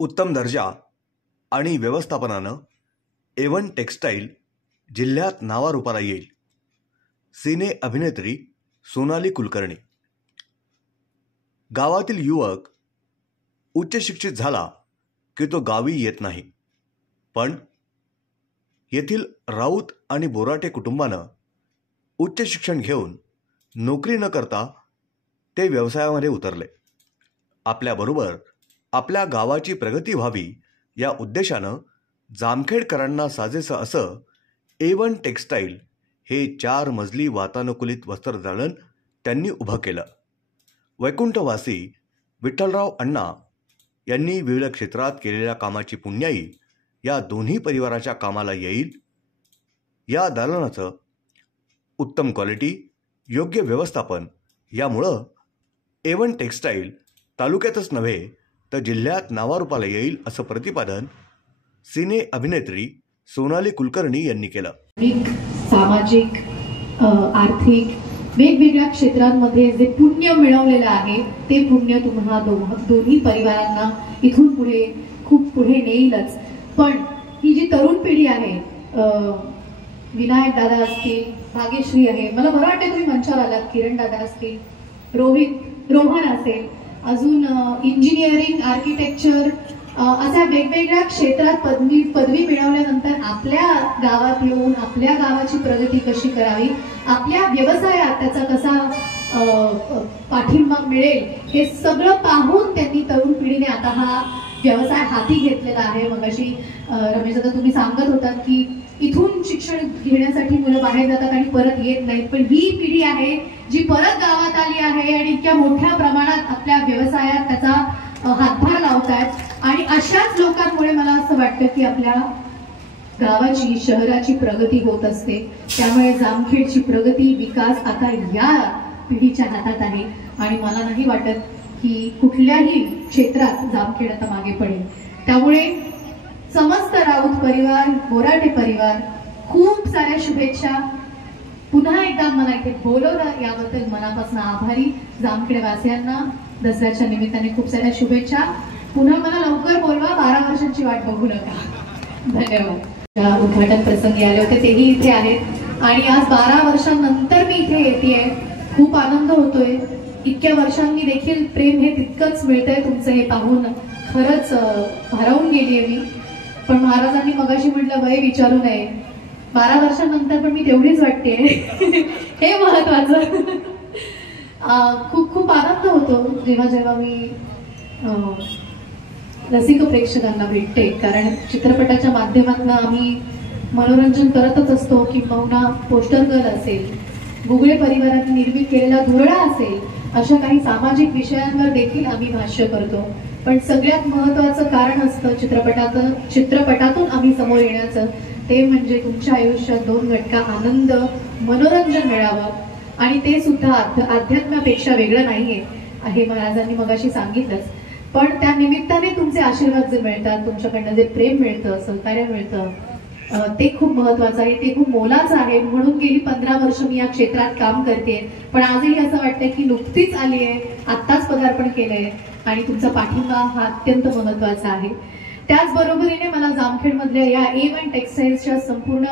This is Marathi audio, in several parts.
उत्तम दर्जा आणि व्यवस्थापनानं A1 टेक्स्टाईल जिल्ह्यात नावारूपाला येईल. सिने अभिनेत्री सोनाली कुलकर्णी. गावातील युवक उच्च शिक्षित झाला की तो गावी येत नाही, पण येथील राऊत आणि बोराटे कुटुंबानं उच्च शिक्षण घेऊन नोकरी न करता ते व्यवसायामध्ये उतरले. आपल्याबरोबर आपल्या गावाची प्रगती व्हावी या उद्देशानं जामखेडकरांना साजेसं असं A1 टेक्स्टाईल हे 4 मजली वातानुकूलित वस्त्रदालन त्यांनी उभं केलं. वैकुंठवासी विठ्ठलराव अण्णा यांनी विविध क्षेत्रात केलेल्या कामाची पुण्याई या दोन्ही परिवाराच्या कामाला येईल. या दालनाचं उत्तम क्वालिटी, योग्य व्यवस्थापन यामुळं A1 टेक्स्टाईल तालुक्यातच नव्हे तर जिल्ह्यात नावारूपाला येईल असं प्रतिपादन सिने अभिनेत्री सोनाली कुलकर्णी यांनी केलं. सामाजिक, आर्थिक वेगवेगळ्या क्षेत्रांमध्ये जे पुण्य मिळवलेलं आहे ते पुण्य तुम्हा दोन्ही परिवारांना इथून पुढे खूप पुढे नेईलच. पण ही जी तरुण पिढी आहे, विनायक दादा असतील, भाग्यश्री आहे, मला बरं वाटतं तुम्ही मंचावर आलात, किरण दादा असतील, रोहन असेल, अजून इंजिनिअरिंग, आर्किटेक्चर अशा वेगवेगळ्या क्षेत्रात पदवी मिळवल्यानंतर आपल्या गावात येऊन आपल्या गावाची प्रगती कशी करावी, आपल्या व्यवसायात त्याचा कसा पाठिंबा मिळेल हे सगळं पाहून त्यांनी तरुण पिढीने आता हा व्यवसाय हाती घेतलेला आहे. मगाशी रमेश दादा तुम्ही सांगत होतात की इथून शिक्षण घेण्यासाठी मुलं बाहेर जातात आणि परत येत नाहीत, पण ही पिढी आहे जी परत गावात आली आहे आणि इतक्या मोठ्या प्रमाणात आपल्या व्यवसायात त्याचा हातभार लावतात. आणि अशाच लोकांमुळे मला असं वाटतं की आपल्या गावाची, शहराची प्रगती होत असते. त्यामुळे जामखेडची प्रगती, विकास आता या पिढीच्या हातात आहे आणि मला नाही वाटत की कुठल्याही क्षेत्रात जामखेड आता मागे पडेल. त्यामुळे समस्त राऊत परिवार, बोराटे परिवार, खूप साऱ्या शुभेच्छा. पुन्हा एकदा मला इथे बोलवलं याबद्दल मनापासून आभारी. जामखेडवासियांना दसऱ्याच्या निमित्ताने खूप साऱ्या शुभेच्छा. पुन्हा मला लवकर बोलवा, 12 वर्षांची वाट बघू नका. धन्यवाद. उद्घाटन प्रसंगी आले होते तेही इथे आहेत आणि आज 12 वर्षांनंतर मी इथे येतेय. खूप आनंद होतोय. इतक्या वर्षांनी देखील प्रेम हे तितकंच मिळतंय तुमचं हे पाहून खरंच भारावून गेलीये मी. पण महाराजांनी मगाशी म्हटलं वय विचारू नये, 12 वर्षांनंतर पण मी तेवढीच वाटते हे महत्वाचं. खूप खूप आनंद होतो जेव्हा जेव्हा मी रसिक प्रेक्षकांना भेटते, कारण चित्रपटाच्या माध्यमातून आम्ही मनोरंजन करतच असतो. किंबहुना पोस्टर गर्ल असेल, गुगळे परिवाराने निर्मित केलेला धुरळा असेल, अशा काही सामाजिक विषयांवर देखील आम्ही भाष्य करतो. पण सगळ्यात महत्वाचं कारण असतं चित्रपटातून आम्ही समोर येण्याचं, ते म्हणजे तुमच्या आयुष्यात 2 घटका आनंद, मनोरंजन मिळावं. आणि ते सुद्धा अध्यात्मापेक्षा वेगळं नाहीये हे महाराजांनी मगाशी सांगितलंच. पण त्या निमित्ताने तुमचे आशीर्वाद जे मिळतात, तुमच्याकडनं जे प्रेम मिळतं, सहकार्य मिळतं, ते खूप महत्वाचं आहे, ते खूप मोलाचं आहे. म्हणून गेली 15 वर्ष मी या क्षेत्रात काम करते. पण आजही असं वाटतंय की नुकतीच आली आहे, आत्ताच पदार्पण केलंय आणि तुमचा पाठिंबा हा अत्यंत महत्वाचा आहे. त्याचबरोबरीने मला जामखेडमधल्या या A1 टेक्स्टाईल्सच्या संपूर्ण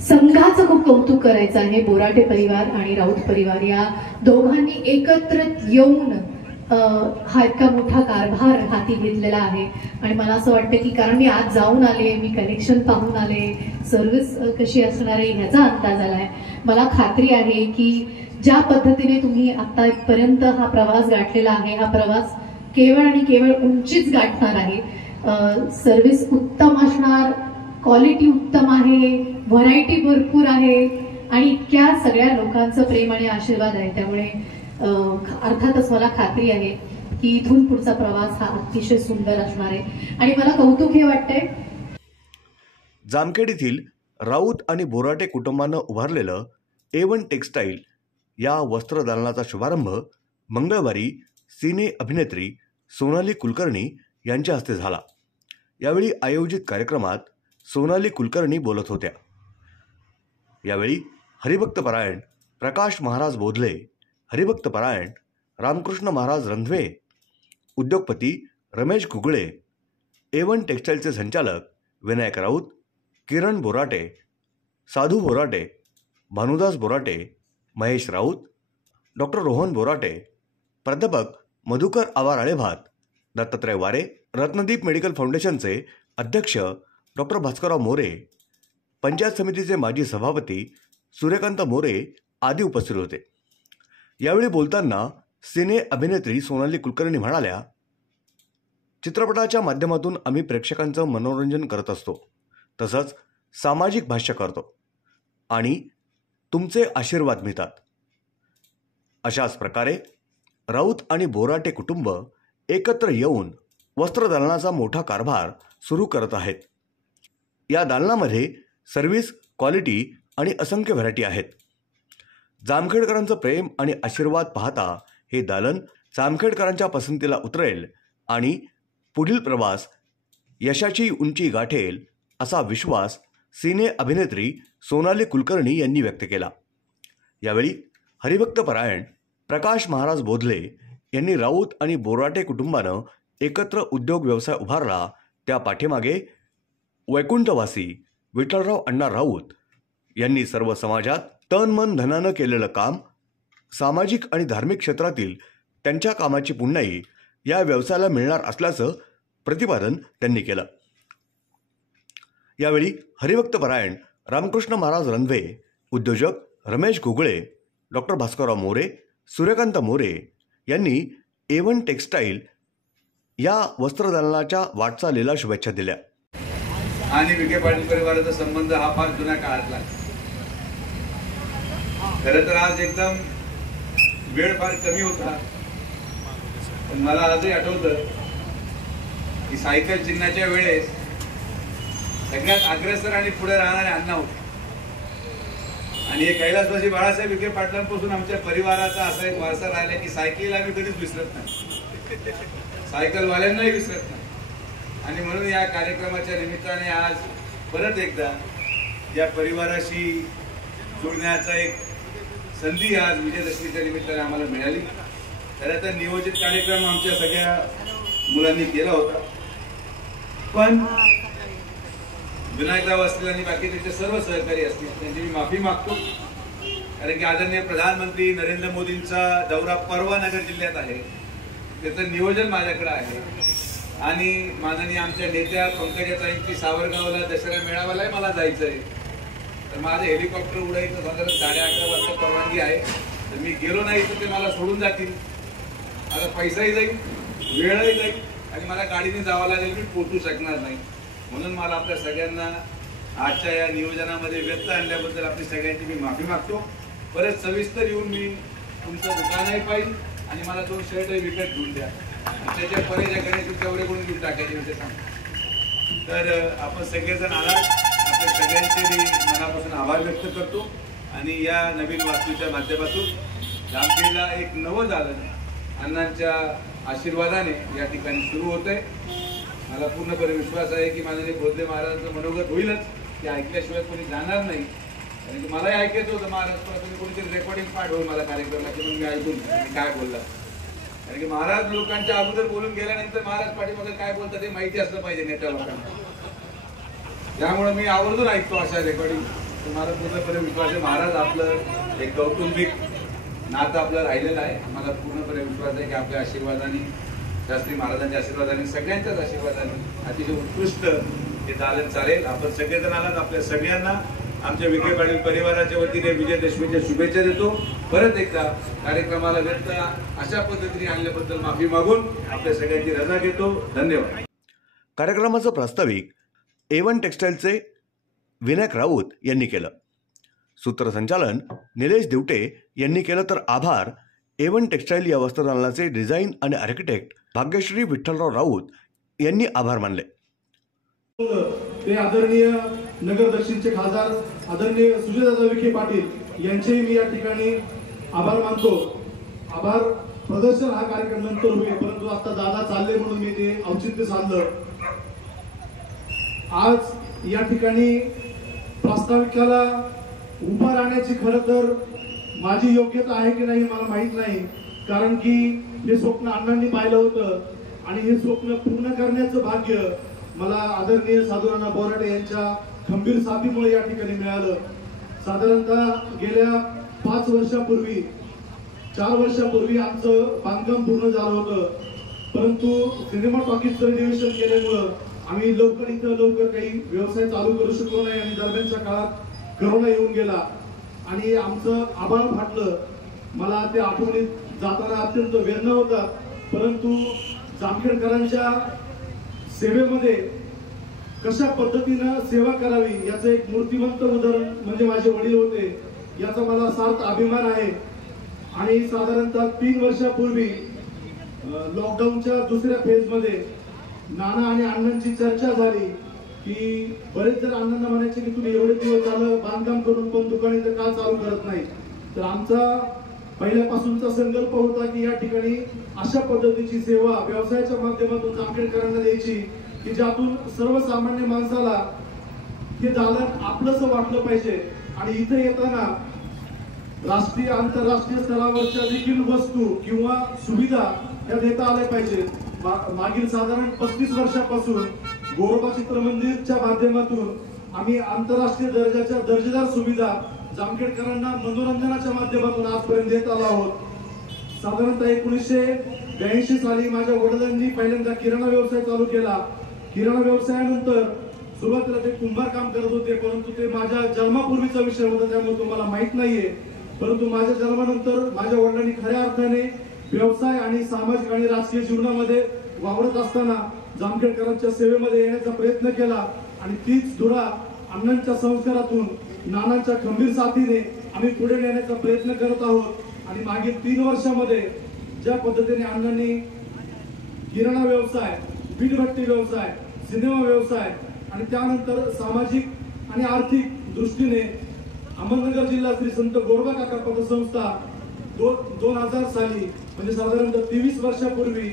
संघाचं खूप कौतुक करायचं आहे. बोराटे परिवार आणि राऊत परिवार या दोघांनी एकत्र येऊन हा इतका मोठा कारभार हाती घेतलेला आहे. आणि मला असं वाटतं की कारण मी आज जाऊन आले, मी कनेक्शन पाहून आले, सर्व्हिस कशी असणार आहे ह्याचा अंदाज आलाय. मला खात्री आहे की ज्या पद्धतीने तुम्ही आतापर्यंत हा प्रवास गाठलेला आहे, हा प्रवास केवळ आणि केवळ उंचीच गाठणार आहे. सर्व्हिस उत्तम असणार, क्वालिटी उत्तम आहे, व्हरायटी भरपूर आहे आणि इतक्या सगळ्या लोकांचं प्रेम आणि आशीर्वाद आहे. त्यामुळे अर्थातच मला खात्री आहे की इथून पुढचा प्रवास हा अतिशय सुंदर असणार आहे. आणि मला कौतुक हे वाटतंय, जामखेड येथील राऊत आणि बोराटे कुटुंबानं उभारलेलं A1 टेक्स्टाईल या वस्त्रदालनाचा शुभारंभ मंगळवारी सिने अभिनेत्री सोनाली कुलकर्णी यांच्या हस्ते झाला. यावेळी आयोजित कार्यक्रमात सोनाली कुलकर्णी बोलत होत्या. यावेळी हरिभक्तपरायण प्रकाश महाराज बोधले, हरिभक्तपरायण रामकृष्ण महाराज रंधवे, उद्योगपती रमेश घुगळे, A1 टेक्स्टाईलचे संचालक विनायक राऊत, किरण बोराटे, साधू बोराटे, भानुदास बोराटे, महेश राऊत, डॉक्टर रोहन बोराटे, प्राध्यापक मधुकर आवार आळेभात, दत्तात्रय वारे, रत्नदीप मेडिकल फाउंडेशनचे अध्यक्ष डॉक्टर भास्करराव मोरे, पंचायत समितीचे माजी सभापती सूर्यकांत मोरे आदी उपस्थित होते. यावेळी बोलताना सिने अभिनेत्री सोनाली कुलकर्णी म्हणाल्या, चित्रपटाच्या माध्यमातून आम्ही प्रेक्षकांचं मनोरंजन करत असतो, तसंच सामाजिक भाष्य करतो आणि तुमचे आशीर्वाद मिळतात. अशाच प्रकारे राऊत आणि बोराटे कुटुंब एकत्र येऊन वस्त्रदालनाचा मोठा कारभार सुरू करत आहेत. या दालनामध्ये सर्व्हिस, क्वालिटी आणि असंख्य व्हरायटी आहेत. जामखेडकरांचं प्रेम आणि आशीर्वाद पाहता हे दालन जामखेडकरांच्या पसंतीला उतरेल आणि पुढील प्रवास यशाची उंची गाठेल असा विश्वास सिने अभिनेत्री सोनाली कुलकर्णी यांनी व्यक्त केला. यावेळी हरिभक्तपरायण प्रकाश महाराज बोधले यांनी राऊत आणि बोराटे कुटुंबानं एकत्र उद्योग व्यवसाय उभारला, त्या पाठीमागे वैकुंठवासी विठ्ठलराव अण्णा राऊत यांनी सर्व समाजात तन मन धनानं केलेलं काम, सामाजिक आणि धार्मिक क्षेत्रातील त्यांच्या कामाची पुण्याई या व्यवसायाला मिळणार असल्याचं प्रतिपादन त्यांनी केलं. यावेळी हरिभक्तपरायण रामकृष्ण महाराज रणवे, उद्योजक रमेश घुगळे, डॉक्टर भास्करराव मोरे, सूर्यकांत मोरे यांनी A1 टेक्स्टाईल या वस्त्रदालनाच्या वाटचालीला शुभेच्छा दिल्या. आणि विखे पाटील परिवाराचा संबंध हा फार जुन्या काळातला. खरं तर आज एकदम वेळ फार कमी होता, पण मला आजही आठवतं की सायकल चिन्हाच्या वेळेस सगळ्यात अग्रेसर आणि पुढे राहणारे अण्णा होते. आणि हे कैलासवासी बाळासाहेब विखे पाटलांपासून आमच्या परिवाराचा असा एक वारसा राहिला की सायकलीला आम्ही कधीच विसरत नाही, सायकलवाल्यांनाही विसरत नाही. आणि म्हणून या कार्यक्रमाच्या निमित्ताने आज परत एकदा या परिवाराशी जोडण्याचा एक संधी आज विजयदशमीच्या निमित्ताने आम्हाला मिळाली. खरं तर नियोजित कार्यक्रम आमच्या सगळ्या मुलांनी केला होता, पण विनायकराव असतील आणि बाकी त्यांचे सर्व सहकारी असतील त्यांची मी माफी मागतो. कारण की आदरणीय प्रधानमंत्री नरेंद्र मोदींचा दौरा परवा नगर जिल्ह्यात आहे, त्याचं नियोजन माझ्याकडे आहे. आणि माननीय आमच्या नेत्या पंकजाताईंची सावरगावला दसरा मेळाव्यालाही मला जायचं आहे. तर माझं हेलिकॉप्टर उडायचं साधारण 11:30 वाजता परवानगी आहे. तर मी गेलो नाही तर ते मला सोडून जातील, मला पैसाही जाईल, वेळही जाईल आणि मला गाडीने जावं लागेल, मी पोहोचू शकणार नाही. म्हणून मला आपल्या सगळ्यांना आजच्या या नियोजनामध्ये व्यक्त आणल्याबद्दल आपली सगळ्यांची मी माफी मागतो. परत सविस्तर येऊन मी तुमचं दुकानही पाहिजे आणि मला 2 शर्टही विकत घेऊन द्या. त्याच्या परेच्या गणेश तुमच्यावर कोणी घेऊन टाकायचे म्हणजे सांग. तर आपण सगळेजण आलात, आपल्या सगळ्यांचे मी मनापासून आभार व्यक्त करतो. आणि या नवीन वास्तूच्या माध्यमातून जामखेडला एक नवं दालन अण्णांच्या आशीर्वादाने या ठिकाणी सुरू होतंय. मला पूर्णपणे विश्वास आहे की माननीय बोधले महाराजांचं मनोगत होईलच, ते ऐकल्याशिवाय कोणी जाणार नाही. कारण की मलाही ऐकायचं होतं महाराष्ट्रातून कोणीतरी रेकॉर्डिंग पाठवून मला कार्यक्रमाची, म्हणून मी ऐकून काय बोलला. कारण की महाराज लोकांच्या अगोदर बोलून गेल्यानंतर महाराज पाठीमागे काय बोलतात ते माहिती असलं पाहिजे नेत्या लोकांना. त्यामुळे मी आवर्जून ऐकतो अशा रेकॉर्डिंग. मला पूर्णपणे विश्वास आहे महाराज आपलं एक कौटुंबिक नातं आपलं राहिलेलं आहे. मला पूर्णपणे विश्वास आहे की आपल्या आशीर्वादाने, शास्त्री महाराजांच्या आशीर्वादाने, सगळ्यांच्याच आशीर्वादाने अतिशय उत्कृष्ट हे दालन चालेल. आपण सगळेजण आलात, आपल्या सगळ्यांना आमच्या विखे पाटील परिवाराच्या वतीने विजयदशमीच्या शुभेच्छा देतो. परत एकदा कार्यक्रमाला व्यक्त अशा पद्धतीने आणल्याबद्दल माफी मागून आपल्या सगळ्यांची रजा घेतो. धन्यवाद. कार्यक्रमाचं प्रास्ताविक A1 टेक्स्टाईलचे विनायक राऊत यांनी केलं. सूत्रसंचालन निलेश दिवटे यांनी केलं. तर आभार A1 टेक्स्टाईल या वस्त्रदालनाचे डिझाईन आणि आर्किटेक्ट भाग्यश्री विठ्ठलराव राऊत यांनी आभार मानले. ते आदरणीय नगर दक्षिणचे खासदार आदरणीय सुजयदादा विखे पाटील यांचेही मी या ठिकाणी आभार मानतो. आभार प्रदर्शन हा कार्यक्रम नंतर होईल, परंतु आता दादा चालले म्हणून मी ते औचित्य साधलं. आज या ठिकाणी प्रास्ताविकाला उभा राहण्याची खरं तर माझी योग्यता आहे की नाही मला माहित नाही, कारण की हे स्वप्न अण्णांनी पाहिलं होतं आणि हे स्वप्न पूर्ण करण्याचं भाग्य मला आदरणीय साधुराणा बोराटे यांच्या खंबीर साथीमुळे या ठिकाणी मिळालं. साधारणतः गेल्या 5 वर्षापूर्वी 4 वर्षापूर्वी आमचं बांधकाम पूर्ण झालं होतं, परंतु सिनेमा टॉकीजचं रिनोव्हेशन केल्यामुळं आम्ही लवकर काही व्यवसाय चालू करू शकलो नाही आणि दरम्यानच्या काळात करोना येऊन गेला आणि आमचं आभाळ फाटलं. मला ते आठवणीत जाताना अत्यंत वेदना होता, परंतु जामखेडकरांच्या सेवेमध्ये कशा पद्धतीनं सेवा करावी याचं एक मूर्तिमंत उदाहरण म्हणजे माझे वडील होते. याचा मला सार्थ अभिमान आहे. आणि साधारणतः 3 वर्षापूर्वी लॉकडाऊनच्या दुसऱ्या फेजमध्ये नाना आणि अण्णांची चर्चा झाली की बरेच जण अण्णांना म्हणायचे की तुम्ही एवढे दिवस झालं बांधकाम करून पण दुकान इथं का चालू करत नाही. तर आमचा पहिल्यापासूनचा संकल्प होता की या ठिकाणी अशा पद्धतीची सेवा व्यवसायाच्या माध्यमातून जामखेडकरांना द्यायची की ज्यातून सर्वसामान्य माणसाला हे दालन आपलंसं वाटलं पाहिजे. आणि इथे येताना राष्ट्रीय आंतरराष्ट्रीय स्तरावरच्या देखील वस्तू किंवा सुविधा या देता आल्या पाहिजेत. मागील साधारण 35 वर्षापासून गोरोबा चित्रमंदिरच्या माध्यमातून आम्ही आंतरराष्ट्रीय दर्जाच्या दर्जेदार सुविधा जामखेडकरांना मनोरंजनाच्या माध्यमातून आजपर्यंत देत आलो आहोत. साधारणतः 1982 साली माझ्या वडिलांनी पहिल्यांदा किराणा व्यवसाय चालू केला. किराणा व्यवसायानंतर सुरुवातीला ते कुंभार काम करत होते, परंतु ते माझ्या जन्मापूर्वीचा विषय होता त्यामुळे तुम्हाला माहित नाहीये. परंतु माझ्या जन्मानंतर माझ्या वडिलांनी खऱ्या अर्थाने व्यवसाय आणि सामाजिक आणि राजकीय जीवनामध्ये वावरत असताना जामखेडकरांच्या सेवेमध्ये येण्याचा प्रयत्न केला आणि तीच धुरा अण्णांच्या संस्कारातून नानांच्या खंबीर साथीने आम्ही पुढे नेण्याचा प्रयत्न करत आहोत. आणि मागील 3 वर्षामध्ये ज्या पद्धतीने अण्णांनी किराणा व्यवसाय, वीटभट्टी व्यवसाय, सिनेमा व्यवसाय आणि त्यानंतर सामाजिक आणि आर्थिक दृष्टीने अहमदनगर जिल्हा श्री संत गोरोबा काका पतसंस्था 2000 साली म्हणजे साधारणतः 23 वर्षापूर्वी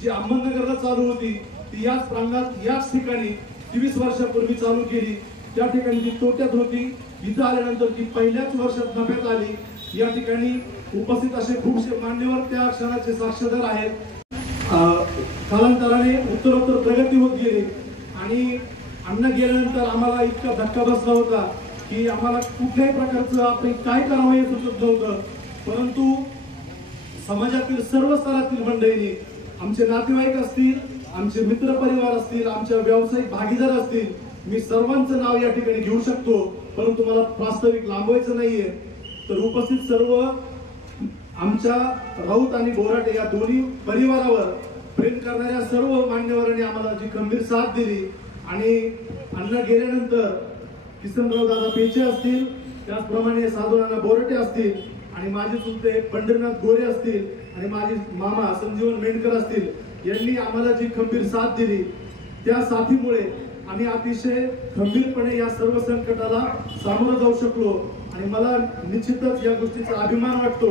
जी अहमदनगरला चालू होती ती याच प्रांगणात याच ठिकाणी 23 वर्षापूर्वी चालू केली. त्या ठिकाणी ती तोट्यात होती, इथं आल्यानंतर ती पहिल्याच वर्षात नफ्यात आली. या ठिकाणी उपस्थित असे खूपसे मान्यवर त्या क्षणाचे साक्षीदार आहेत. कालांतराने उत्तरोत्तर प्रगती होत गेली आणि अण्णा गेल्यानंतर आम्हाला इतका धक्का बसला होता की आम्हाला कुठल्याही प्रकारचं आपण काय करावं हे सुचत नव्हतं. परंतु समाजातील सर्व स्तरातील मंडळींनी, आमचे नातेवाईक असतील, आमचे मित्र परिवार असतील, आमच्या व्यावसायिक भागीदार असतील, मी सर्वांचं नाव या ठिकाणी घेऊ शकतो, परंतु मला वास्तविक लांबवायचं नाहीये. तर उपस्थित सर्व आमच्या राऊत आणि बोराटे या दोन्ही परिवारावर प्रेम करणाऱ्या सर्व मान्यवरांनी आम्हाला जी खंबीर साथ दिली आणि अण्णा गेल्यानंतर किसनराव दादा पेचे असतील, त्याचप्रमाणे साधुराणा बोराटे असतील आणि माझे चुलते पंढरीनाथ गोरे असतील आणि माझे मामा संजीवन मेंढकर असतील, यांनी आम्हाला जी खंबीर साथ दिली त्या साथीमुळे आम्ही अतिशय खंबीरपणे या सर्व संकटाला सामोरं जाऊ शकलो. आणि मला निश्चितच या गोष्टीचा अभिमान वाटतो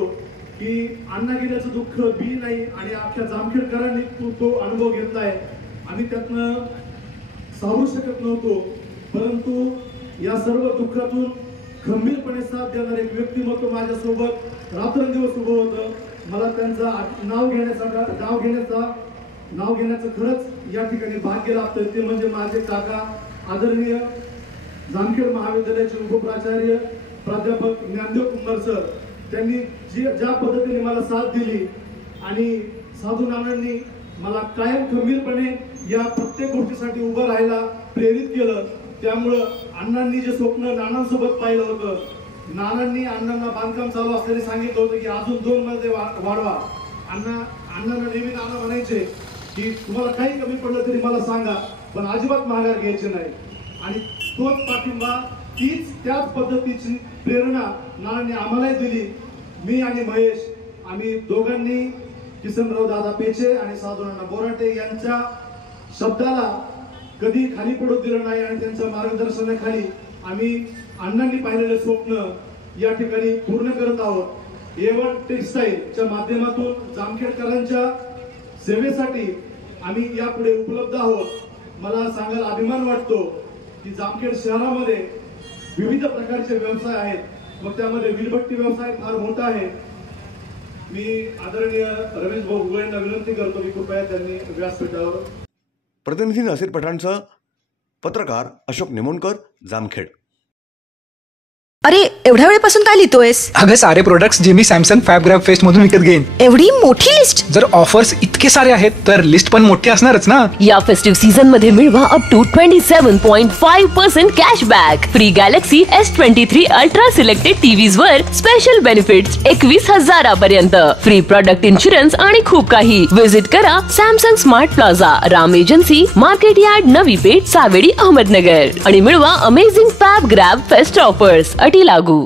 की अण्णा गेल्याचं दुःख बी नाही आणि अख्ख्या जामखेडकरांनी तो अनुभव घेतलाय. आम्ही त्यातनं सावरू शकत नव्हतो, परंतु या सर्व दुःखातून खंबीरपणे साथ देणारे एक व्यक्तिमत्व माझ्यासोबत रात्रंदिवस उभं होतं. मला त्यांचा नाव घेण्याचं खरंच या ठिकाणी भाग्य लाभतं. ते म्हणजे माझे काका आदरणीय जामखेड महाविद्यालयाचे उपप्राचार्य प्राध्यापक ज्ञानदेव कुंभार सर. त्यांनी ज्या पद्धतीने मला साथ दिली आणि साधू नानांनी मला कायम खंबीरपणे या प्रत्येक गोष्टीसाठी उभं राहायला प्रेरित केलं. त्यामुळं अण्णांनी जे स्वप्न नानांसोबत पाहिलं होतं, नानांनी अण्णांना बांधकाम चालू असताना सांगितलं होतं की अजून 2 मजले वाढवा. अण्णांना नेहमी नाना म्हणायचे की तुम्हाला काही कमी पडलं तरी मला सांगा, पण अजिबात माघार घ्यायची नाही. आणि तोच पाठिंबा, त्याच पद्धतीची प्रेरणा नानांनी आम्हालाही दिली. मी आणि महेश आम्ही दोघांनी किसनराव दादा पेचे आणि साधुराणा बोराटे यांच्या शब्दाला कधी खाली पडू दिलं नाही आणि त्यांच्या मार्गदर्शनाखाली आम्ही अण्णांनी पाहिलेले स्वप्न या ठिकाणी पूर्ण करत आहोत. A1 टेक्सटाईल माध्यमातून जामखेडकरांच्या सेवेसाठी आम्ही यापुढे उपलब्ध आहोत. मला सांगायला अभिमान वाटतो की जामखेड शहरामध्ये विविध प्रकारचे व्यवसाय आहेत, मग त्यामध्ये वीटभट्टी व्यवसाय फार मोठा आहे, मी आदरणीय रमेश भाऊ उगळे यांना विनंती करतो की कृपया त्यांनी व्यासपीठावर. प्रतिनिधी नसीर पठाणसह पत्रकार अशोक निमोणकर, जामखेड. अरे एवढ्या वेळेपासून काय लिहितोयस? अगं सारे प्रोडक्ट्स जे मी सॅमसंग फॅब ग्रॅब फेस्ट मधून विकत घेईन. एवढी मोठी लिस्ट? जर ऑफर्स इतके सारे आहेत तर लिस्ट पण मोठी असणारच ना. या फेस्टिव्ह सीझन मध्ये मिळवा up to 27.5% cashback. Free Galaxy S23 Ultra selected TVs वर स्पेशल बेनिफिट्स 21,000 पर्यंत. फ्री प्रोडक्ट इन्शुरन्स आणि खूप काही. विजिट करा Samsung smart plaza, Ram agency, market yard, Navi Peth, Savedi, Ahmednagar आणि मिळवा amazing fab grab fest offers. अटी लागू.